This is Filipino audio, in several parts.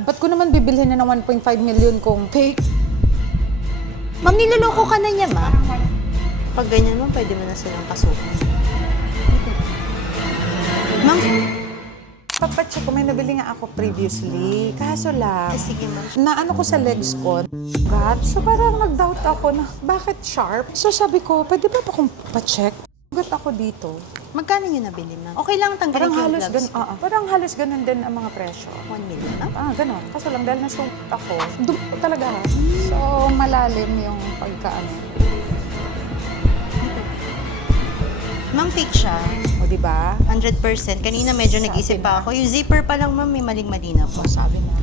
Ba't ko naman bibilhin na ng 1.5 million kung fake? Ma'am, niloloko ka na niya, ma'am. Pag ganyan, ma'am, pwede mo na silang kasukan. Ma'am, Papacheck ko, may nabili nga ako previously. Kaso lang, sige, ma'am. naano ko sa legs ko. God, so parang nag-doubt ako na bakit sharp? So sabi ko, pwede ba akong pa-check? Sugat ako dito. Magkano niyo nabili, ma'am? Okay lang tanggalin Parang yung halos gloves. parang halos ganun din ang mga presyo. 1 million, ma'am? Ganun. Kaso lang dahil nasuot ako, dumo talaga. So malalim yung pagkaano. Ma'am, fake siya. O di ba? 100%. Kanina medyo Sabi nag-isip na. pa ako. Yung zipper pa lang, ma'am, may maling-mali na po. Sabi na.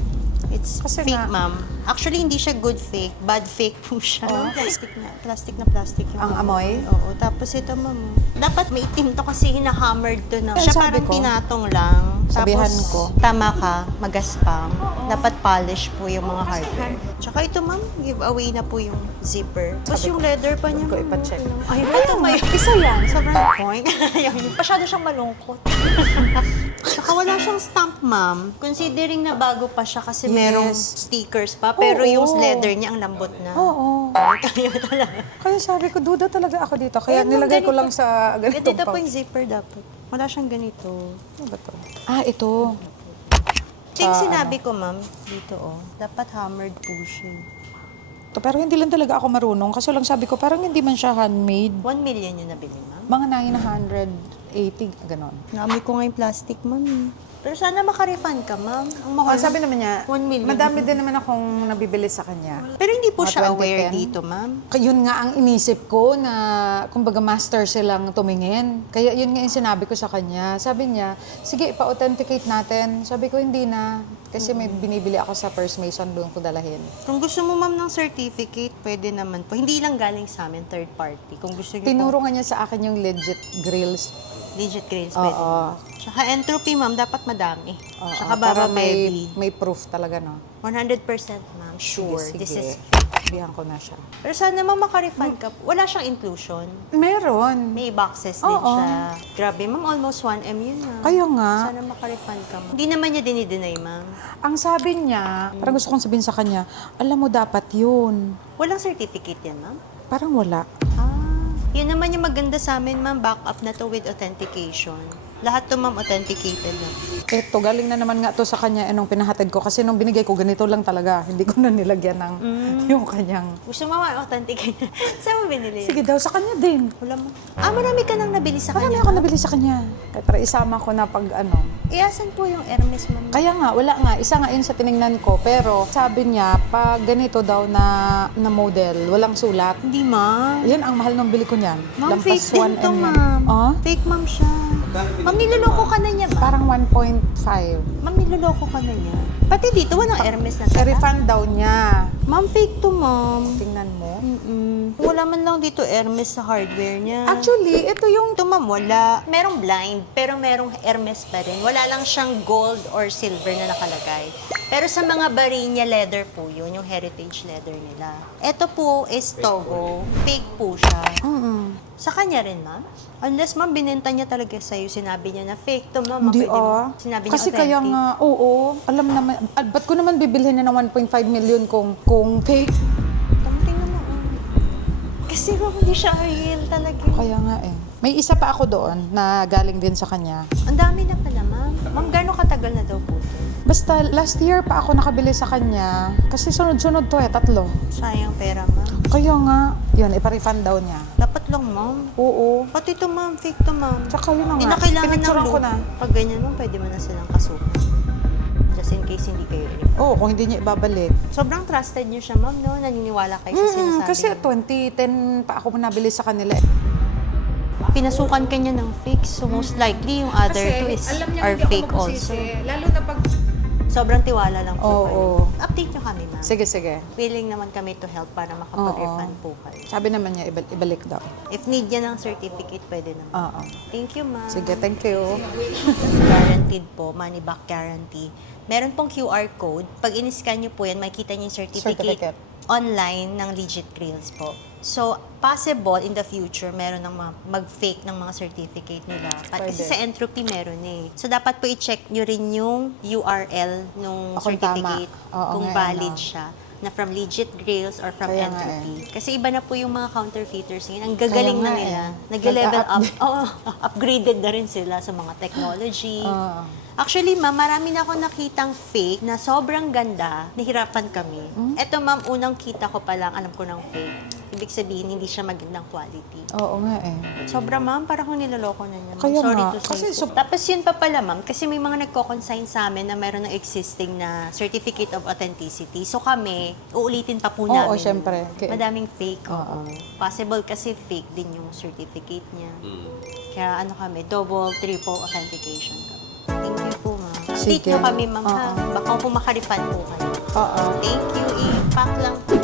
It's Kasi fake, nga- ma'am. Actually, hindi siya good fake. Bad fake po siya. Oh. Plastic na. Plastic yung Ang amoy? Oo. Tapos ito, ma'am. Dapat may itim to kasi hina-hammered to na. Kaya Siya sabi parang ko, tinatong lang. sabihan Tapos, ko. tama ka, magaspang. Dapat polish po yung mga hardware. Tsaka ito, ma'am, giveaway na po yung zipper. Tapos yung leather pa niya. ko ma'am, ipacheck. Ay, Kaya ito may nga, isa yan. sobrang point. Masyado siyang malungkot. Tsaka wala siyang stamp, ma'am. Considering na bago pa siya kasi merong Yes. stickers pa. Pero Oo. yung leather niya ang lambot na. Oo. Kaya talaga. Kaya sabi ko, duda talaga ako dito. Kaya Ayan, ma'am, nilagay ko ganito. lang sa ganitong Ganito po pouch. yung zipper dapat. Wala siyang ganito. Ano ba to? Ito. Yung Sa sinabi ko, ma'am, dito dapat hammered po siya. To, pero hindi lang talaga ako marunong. Kaso lang sabi ko, parang hindi man siya handmade. 1 million yung nabili, ma'am. Mga 980, ganon. Naamoy ko nga yung plastic, ma'am. Pero sana makarefund ka, ma'am. Ang mahal. Sabi naman niya, 1 million. madami din naman akong nabibili sa kanya. Pero hindi po Mga siya aware 2010. dito, ma'am. Yun nga ang inisip ko na, kumbaga, master silang tumingin. Kaya yun nga yung sinabi ko sa kanya. Sabi niya, sige, pa-authenticate natin. Sabi ko, hindi na. Kasi may binibili ako sa First Mason, doon ko dalahin. Kung gusto mo, ma'am, ng certificate, pwede naman po. Hindi lang galing sa amin, third party. Kung gusto niyo Tinuro nga niya sa akin yung legit grills. legit grains, pwede. Oo. Tsaka entropy, ma'am, dapat madami. Oo, Tsaka para baba may, baby. may proof talaga, no? 100%, ma'am, sure. Sige, This sige. is... Sabihan ko na siya. Pero sana, ma'am, makarefund ka. Wala siyang inclusion. Meron. May boxes din Oo. siya. Grabe, ma'am, almost 1M yun, na. Kaya nga. Sana makarefund ka, ma'am. Hindi naman niya dinideny, ma'am. Ang sabi niya, parang gusto kong sabihin sa kanya, alam mo, dapat yun. Walang certificate yan, ma'am. Parang wala. Yun naman yung maganda sa amin, ma'am. Backup na to with authentication. Lahat to, ma'am, authenticated na. Eto, galing na naman nga to sa kanya nung pinahatid ko. Kasi nung binigay ko, ganito lang talaga. Hindi ko na nilagyan ng yung kanyang... Gusto mo ma-authenticate? Saan mo binili? Sige daw, sa kanya din. Wala mo. Marami ka nang nabili sa Marami kanya. ako nabili sa kanya. Kaya para isama ko na pag ano. Iasan po yung Hermes, ma'am? Kaya nga, wala nga. Isa nga yun sa tiningnan ko. Pero sabi niya, pag ganito daw na model, walang sulat. Hindi, ma'am. Yan ang mahal ng bili ko niyan. Ma'am, Lampas fake din 1M to, yan. ma'am. Ah? Fake, ma'am, siya. Ma'am, niloloko ka na niya, ma'am. Parang 1.5. Ma'am, niloloko ka na niya. Pati dito, walang Hermes na I-refund daw niya. Ma'am, fake to, ma'am. Tingnan mo. Wala man lang dito Hermes sa hardware niya. Actually, ito yung... Ito, ma'am, wala. Merong blind, pero merong Hermes pa rin. Wala lang siyang gold or silver na nakalagay. Pero sa mga bari niya, leather po yun, yung heritage leather nila. Ito po is Togo. Fake po siya. Sa kanya rin, ma'am? Unless, ma'am, binenta niya talaga sa'yo, sinabi niya na fake to, ma'am. Hindi Pwede mo- ah. Sinabi niya Kasi authentic. kaya nga, oo. Alam naman, ba't ko naman bibilhin na ng 1.5 million kung fake? Tingnan mo, kasi ma'am, hindi siya real talaga. Kaya nga eh. May isa pa ako doon na galing din sa kanya. Ang dami na pala, ma'am. Ma'am, gano'ng katagal na daw po ito? Basta last year pa ako nakabili sa kanya. Kasi sunod-sunod to eh, 3. Sayang pera, ma'am. Kaya nga, yun, ipa-refund daw niya. Dapat lang, ma'am. Oo. Pati ito, ma'am. Fake to, ma'am. Tsaka yun na Hindi nga. na kailangan ng Pinicturean ko loop. na. Pag ganyan, ma'am, pwede mo na silang kasukan. Just in case hindi kayo i-refund. Oo, kung hindi niya ibabalik. Sobrang trusted niyo siya, ma'am, no? Naniniwala kayo sa sinasabi Kasi niya. 2010 pa ako nabili sa kanila eh. Pinasukan ka niya ng fake, so most likely yung other two is are fake also. Lalo na pag... Sobrang tiwala lang po Oo. kayo. Update niyo kami, ma'am. Sige, sige. Willing naman kami to help para makapag-refund po kayo. Sabi naman niya, ibalik daw. If need niya ng certificate, pwede naman. Oo. Thank you, ma'am. Sige, thank you. Guaranteed po, money back guarantee. meron pong QR code. Pag in-scan nyo po yan, makikita nyo yung certificate online ng Legit Grills po. So, possible in the future, meron ng mag-fake ng mga certificate nila. Kasi Pwede. sa Entropy meron eh. So, dapat po i-check nyo rin yung URL nung Kung certificate, tama. Oo kung nga, valid no? siya na from Legit Grills or from Kaya nga Entropy. Kasi iba na po yung mga counterfeiters ngayon. Ang gagaling Kaya na nga nila. eh. Nag-level up. Nag-a-update. Oo, upgraded na rin sila sa mga technology. Oo. Actually, ma'am, marami na ako nakitang fake na sobrang ganda. Nahirapan kami. Eto, ma'am, unang kita ko pa lang, alam ko ng fake. Ibig sabihin, hindi siya magandang quality. Oo nga eh. Sobra, ma'am, parang kung niloloko na niya. Ma'am. Kaya Sorry nga. to say Kasi po. Tapos yun pa pala, ma'am, kasi may mga nagko-consign sa amin na meron ng existing na certificate of authenticity. So kami, uulitin pa po Oo, namin. syempre. Okay. Madaming fake. Oo. Possible kasi fake din yung certificate niya. Kaya ano kami, double, triple authentication kami. Thank you po, ma'am. Update Sige. nyo kami, ma'am, ha? Oo. Baka po makarefund po kayo. Oo. Thank you. I-pack lang po.